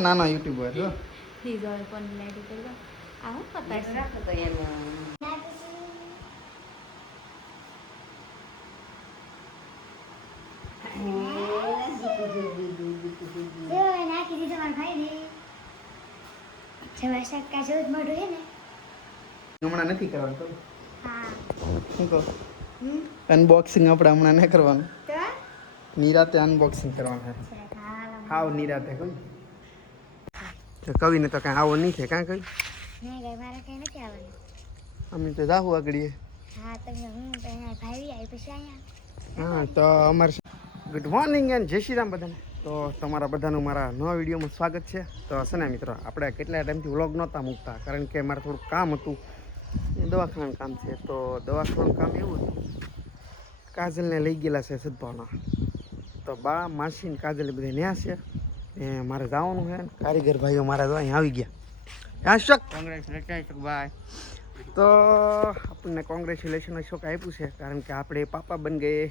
નાનો યુટ્યુબર છો પ્લીઝ હવે ફોન લાઈટ કરી દો આ હું પતાવીશ રાખો તો એમાં નાખી દીધો મારા ભાઈને જવા શકતા જેવું જ મોઢું છે ને હમણાં નથી કરવાનું કહું હા શું કહો હમ અનબોક્સિંગ આપણે હમણાં નહીં કરવાનું તો નિરાતે અનબોક્સિંગ કરવાનું છે છે હાલો હાવ નિરાતે કહું તો કવિને તો કાંઈ આવો નહીં છે કાં નથી અમે તો જાહું આગળીએ. હા તો અમારે ગુડ મોર્નિંગ એન્ડ જય શ્રી રામ બધાને. તો તમારા બધાનું મારા નવા વિડીયોમાં સ્વાગત છે. તો હશે ને મિત્રો આપણે કેટલા ટાઈમથી વ્લોગ નહોતા મૂકતા કારણ કે મારે થોડું કામ હતું. એ દવાખાનાનું કામ છે તો દવાખાનું કામ એવું હતું. કાજલને લઈ ગયેલા છે સદભાવના. તો બા માસી ને કાજલ બધા ન્યા છે. ને મારે જવાનું છે ને કારીગર ભાઈઓ મારા તો અહીંયા આવી ગયા. અશોક શક કોંગ્રેચ્યુલેશન ભાઈ તો આપણને કોંગ્રેચ્યુલેશન અશોક આપ્યું છે કારણ કે આપણે પાપા બન ગયે.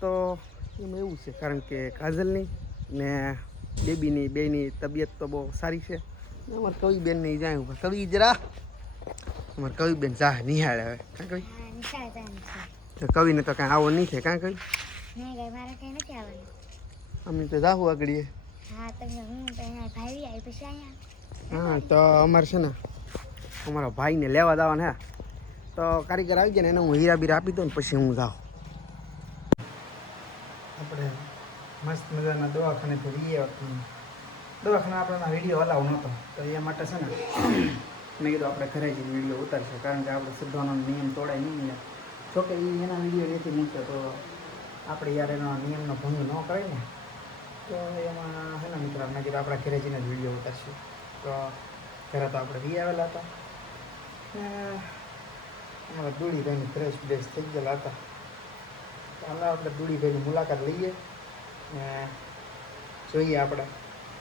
તો એમાં એવું છે કારણ કે કાજલની ને બેબીની બેની તબિયત તો બહુ સારી છે. ને અમારે કવિ બેન નહીં જાય ઊભા. કવિ જરા. અમારે કવિ બેન જા નિહાળે હવે. કાં કવિ? કવિને તો કાંઈ આવો નહીં છે કાં કવિ? નહીં ગઈ મારે કઈ અમે તો જાહું આગળીએ. હા તમે હું તો ભાઈ આવી પછી અહીંયા. હા તો અમારે છે ને અમારા ભાઈને લેવા જવાના હે. તો કારીગર આવી ગયા ને એને હું હીરા બીરા આપી દઉં ને પછી હું જાઉં. આપણે મસ્ત મજાના દવાખાને તો એ દવાખાના આપણને વીડિયો હલાવ નહોતો. તો એ માટે છે ને મેં કીધું આપણે ઘરે જઈને વીડિયો ઉતારશે કારણ કે આપણે સિદ્ધાનો નિયમ તોડાય નહીં જોકે એ એના વીડિયો નથી મૂકતો તો આપણે યાર એનો નિયમનો ભંગ ન કરાય ને. તો એમાં છે ને મિત્રો મેં કીધું આપણા ઘરે જઈને જ વીડિયો ઉતારશું. તો ઘરે તો આપણે વી આવેલા હતા. અમારા દૂડીભાઈની ફ્રેશ બ્રેશ થઈ ગયેલા હતા. ચાલો આપણે દૂડીભાઈની મુલાકાત લઈએ ને જોઈએ આપણે.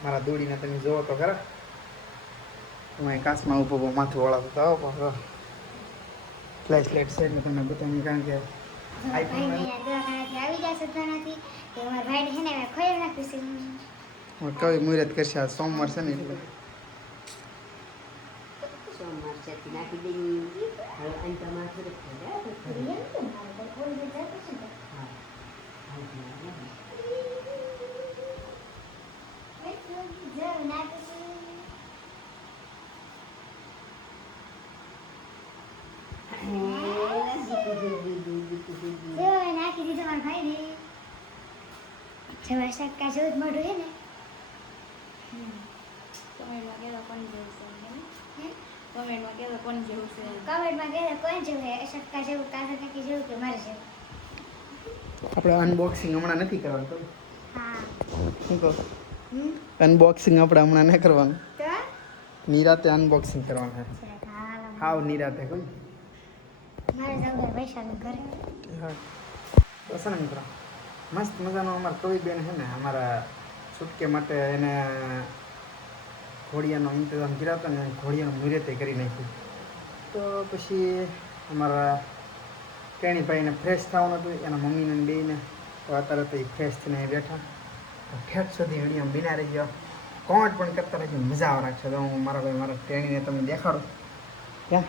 મારા દૂડીને તમે જોવો તો ખરા. હું અહીં કાચમાં ઊભો માથું વળાવતો તો આવો પણ ફ્લેશ લાઇટ છે એટલે તમને બતાવીએ કારણ કે કવિ મુહૂર્ત કરશે આ સોમવાર છે ને એટલે સોમવાર છે નાખી દેવી હવે અહીં તમારે થોડુંક થઈ હા નાખી દીધો મારા ભાઈને જવા શકતા જેવું જ મોઢું છે ને? કોમેન્ટમાં કહેતો કોણ જેવું છે હે? કોમેન્ટમાં કહેતો કોણ જેવું છે કોમેન્ટમાં કહે કોણ જેવું છે સટકા જેવું કાકા કાકી જેવું કે મારે જેવું? આપણે અનબોક્સિંગ હમણાં નથી કરવાનું કવિ હા. શું કહો? હમ? અનબોક્સિંગ આપણે હમણાં નહીં કરવાનું. તો? નિરાતે અનબોક્સિંગ કરવાનું છે. છે હાવ નિરાતે કોઈ મારે જંગલ વૈશાલી ઘરે. હા. બસ ને મિત્રો મસ્ત મજાનો અમારા કવિ બેન છે ને, અમારા છૂટકે માટે એને ઘોડિયાનો ઇંતજામ કર્યો હતો ને, ઘોડિયાનું મુહૂર્તે કરી નાખ્યું. તો પછી અમારા કેણીભાઈને ફ્રેશ થવાનું હતું, એના મમ્મીને બેને તો અત્યારે તો એ ફ્રેશ થઈને બેઠા. તો ઠેઠ સુધી વીડિયો બિના રહી ગયો. કોમેન્ટ પણ કરતા રહેજો મજા આવવા છે તો હું મારા ભાઈ, મારા ટેણીને તમને દેખાડું. ક્યાં?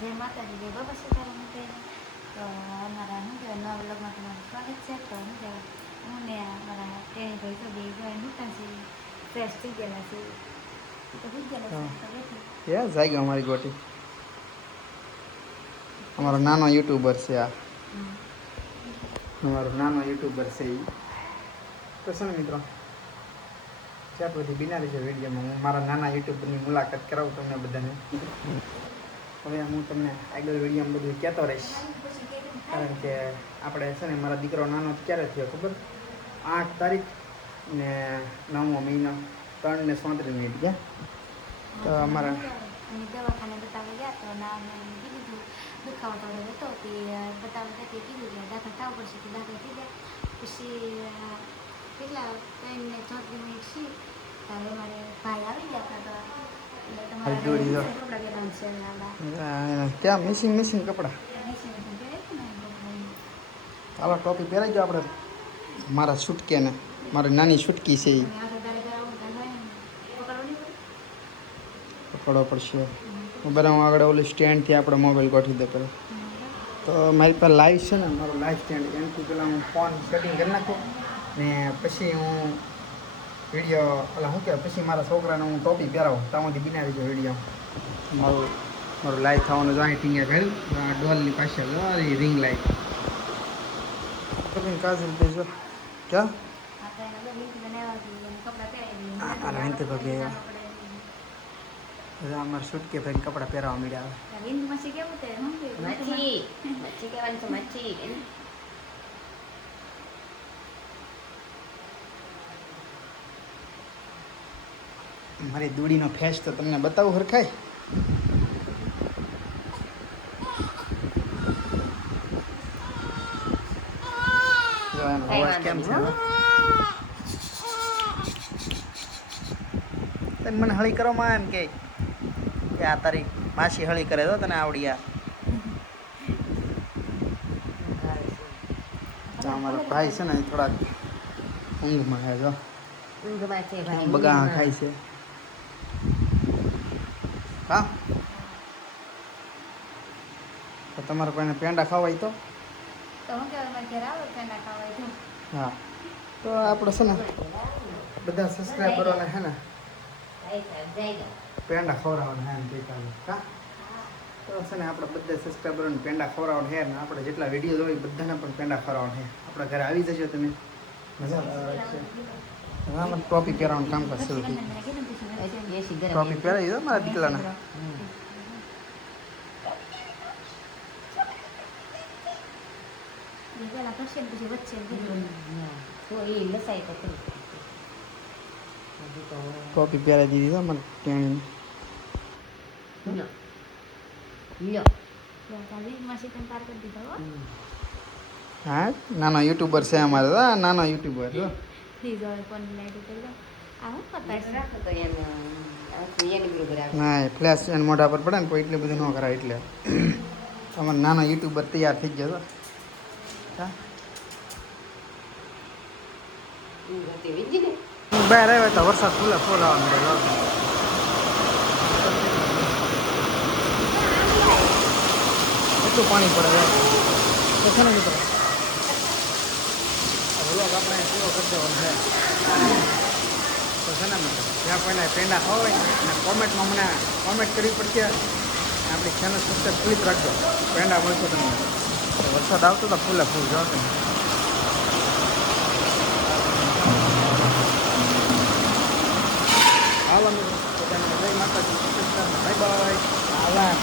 જય માતાજી બાબા તો અમારા શું કહેવાય નવા બ્લોગમાં તમારું સ્વાગત છે તો શું કહેવાય હું ને અમારા ટેણી ભાઈ તો બે જોઈ નહોતા છે ફ્રેશ થઈ ગયેલા છે એ તો થઈ ગયેલા છે તો બેઠી યસ જાગી અમારી ગોટી અમારો નાનો યુટ્યુબર છે આ હમ. અમારો નાનો યુટ્યુબર છે એ તો છે ને મિત્રો જ્યાં બધી બિનારી છે વિડીયોમાં હું મારા નાના યુટ્યુબરની મુલાકાત કરાવું તમને બધાને હવે હું તમને આગળ વિડીયોમાં બધું કહેતો રહીશ કારણ કે આપણે છે ને મારા દીકરો નાનો ક્યારે થયો ખબર? આઠ તારીખ ને નવમો મહિનો ત્રણ ને સોત્રીસ મિનિટ ગયા. તો અમારા દવાખાને બતાવવા ગયા તો ના કીધું દુખાવો થોડો હતો તે બતાવવા તે કીધું કે દાખલ થવું પડશે દાખલ થઈ ગયા પછી કેટલા ત્રણ ને ચોત્રીસ મિનિટ છે ત્યારે મારે ભાઈ આવી ગયા હતા તો એટલે હાલ દોડી જાઓ. કપડાં ક્યાં? મિસિંગ મિસિંગ કપડાં. ચાલો ટોપી પહેરાવી ગયો આપણે. મારા છૂટકેને. મારી નાની છૂટકી છે એ પડવો પડશે. બરાબર આગળ ઓલી સ્ટેન્ડથી આપણે મોબાઈલ ગોઠવી દે પહેલાં તો મારી પાસે લાઈવ છે ને, મારું લાઈવ સ્ટેન્ડ એનાથી પહેલાં હું ફોન સેટિંગ કરી નાખું. ને પછી હું વીડિયો ઓલા શું કહેવાય, પછી મારા છોકરાને હું ટોપી પહેરાવું. તામાંથી બનાવી દઉં વીડિયો મારું મારું લાઈટ થવાનું જો અહીં ટીંગા કર્યું ડોલની પાસે રિંગ લાઈટ કાજલ જો ક્યાં આપણે એને બે લીટી બનાવ્યા હતી, એને કપડાં પહેરાવી આ- આ લાઈનથી ભાગે એવા. બધા અમારે સુટકે ભાઈને કપડાં પહેરાવા મળ્યા આવે હિન્દમાં કેવું તે હું કે મચ્છી મચ્છી કહેવાનું છે મચ્છી એને મારી દૂડીનો ફેસ તો તમને બતાવું હરખાય કઈ અવાજ કેમ છે તને મને હળી કરવામાં એમ કે આ તારી માસી હળી કરે તો તને આવડ્યા અમારો ભાઈ છે ને થોડાક ઊંઘમાં છે જો ઊંઘમાં છે ભાઈ બગા ખાય છે હા તો તમારે કોઈને પેંડા ખાવા હોય તો તો હું હા. તો આપણે છે ને બધા સબસ્ક્રાઈબરોને છે ને. પેંડા ખવડાવવાના હે ને ગઈકાલે હા? તો છે ને આપણે બધા સબસ્ક્રાઈબરોને પેંડા ખવડાવવાના હે ને આપણે જેટલા વીડિયો જોઈ બધાને પણ પેંડા ખવડાવવાના છે. આપણા ઘરે આવી જજો તમે. મજા આવે હા ટોપી પહેરવાનું કામ ગરમ ટોપી પહેરાવી દો મારા દીકરાને? હમ. પેલા કરશે ને પછી વચ્ચે. તો એ લસાઈ તો તો ટોપી પહેરાવી દીધી તો મને કરી દીધો હા નાનો યુટ્યુબર છે અમારે તો આ નાનો યુટ્યુબર કરી. ના એ ફ્લેશ એને મોઢા પર પડે ને કોઈ એટલું બધું ન કરાય એટલે તમારે નાનો યુટ્યુબર તૈયાર થઈ ગયો હતી. બહાર આવ્યા હતા વરસાદ ફૂલે ફૂલ આવવા મળ્યો એટલું પાણી પડે છે. ને મિત્રો? વ્લોગ આપણે પૂરો કરી દેવાનો છે. તો છે ને મિત્રો, જ્યાં કોઈને પેંડા હોય અને કોમેન્ટમાં મને કોમેન્ટ કરવી પડશે. આપણી ચેનલ સબસ્ક્રાઈબ પ્લીઝ રાખજો. પેંડા મળશે તમને. વરસાદ આવતો તો ફૂલે ફૂલ જો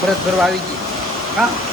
ભરત ભરવા આવી ગઈ હા